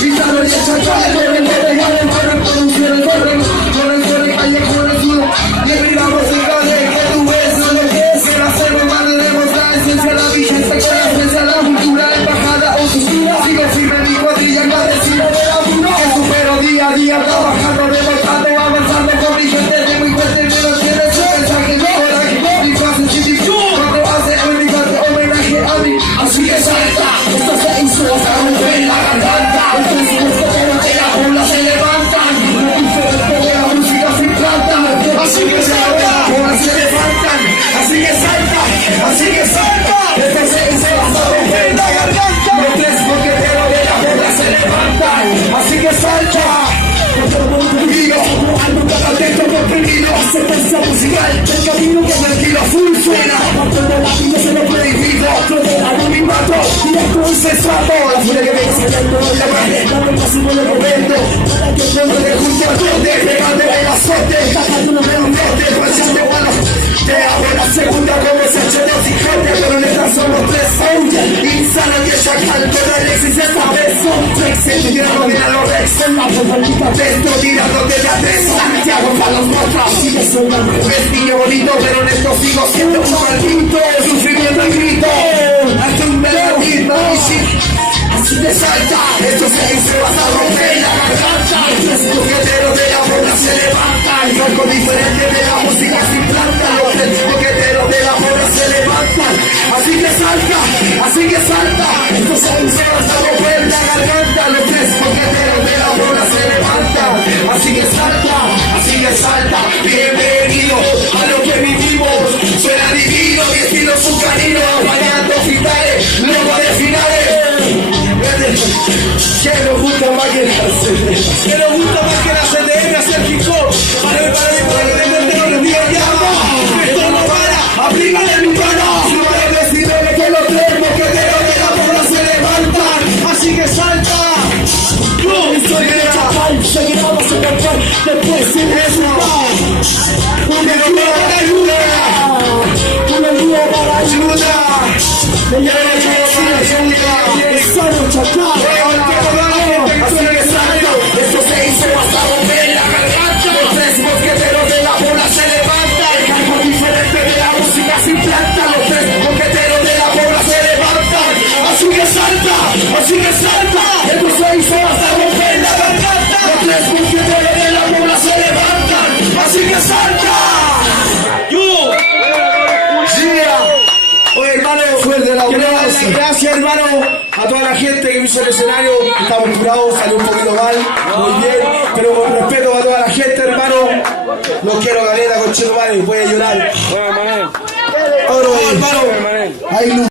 Gritando y el chacal, corren, producción, corren, callejones, y miramos el calle, que tú ves lo que es, el hacer más de demostrar esencia, la villa, esencia, la cultura, embajada, oscura, sigo firme en mi cuadrilla, agradecido de la pura, que supero día a día, trabajando, revoltando, avanzando, con mi gente, de muy fuerte, que no tiene su mensaje, no coraje, mi fase, cuando hace homenaje a mí, así que salta, esto se hizo hasta romper la garganta, el presidente de la ola se levantan, de la música se implantan, así que salta, se levantan, así que salta, esto se hizo hasta romper la garganta, los tres boqueteros de la ola se levantan, así que salta, atento comprimido, secuencia musical, el camino que tranquilo full suena, aparte de la vida se lo prohibido, otro de anonimato, directo y sensato, la furia que venga saliendo de la madre, dame el máximo del momento, para que el mundo te junte a todos, pegando el azote, sacando un reuniote, pasando bueno, te hago la segunda como se eche de Quijote, pero en esta son los tres soldiers, insano y el chacal, pero Alexis esta vez son Rex, el tirano de la Lorex, en la política, dentro tirando de la tres, Santiago para los otros, sigue sonando, es niño bonito, pero en esto sigo siendo un maldito, sufrimiento y grito, hasta un melodismo, así te salta, esto se dice vas a romper la garganta, los boqueteros de la bola se levantan, algo diferente de la música se implanta, los boqueteros de la bola se levantan, así que salta, esto se dice vas a romper la garganta, los tres boqueteros de la bola se levantan, así que salta, bienvenido a lo que vivimos, suena divino, mi estilo es un canino, bailando finales, luego de finales. ¿Qué nos gusta más que la CDM hacer hip hop? Para que te cuente los días ya. Esto no para, aplícale mi mano. Si no hay decidido que los tres boqueteros de la bola se levantan, así que salta. Soy de chacal, seguiremos en el cual después sin resultar. Una ayuda para ayuda. Me llamo Sano Chacal. Así que salta, esto se hizo hasta romper la garganta. Los tres boqueteros de la bola se levantan. Algo diferente de la música se implanta. Los tres boqueteros de la bola se levantan. Así que salta, esto se hizo hasta romper la garganta. Los tres boqueteros de la bola se levantan. Así que salta. Oye, hermano, fuerte la gracias, hermano, a toda la gente que hizo el escenario. Estamos curados, salió un poquito mal, muy bien, pero con respeto a toda la gente, hermano. Los quiero, galera, con Cheto, madre, puede llorar. Hermano, hay luz.